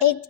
1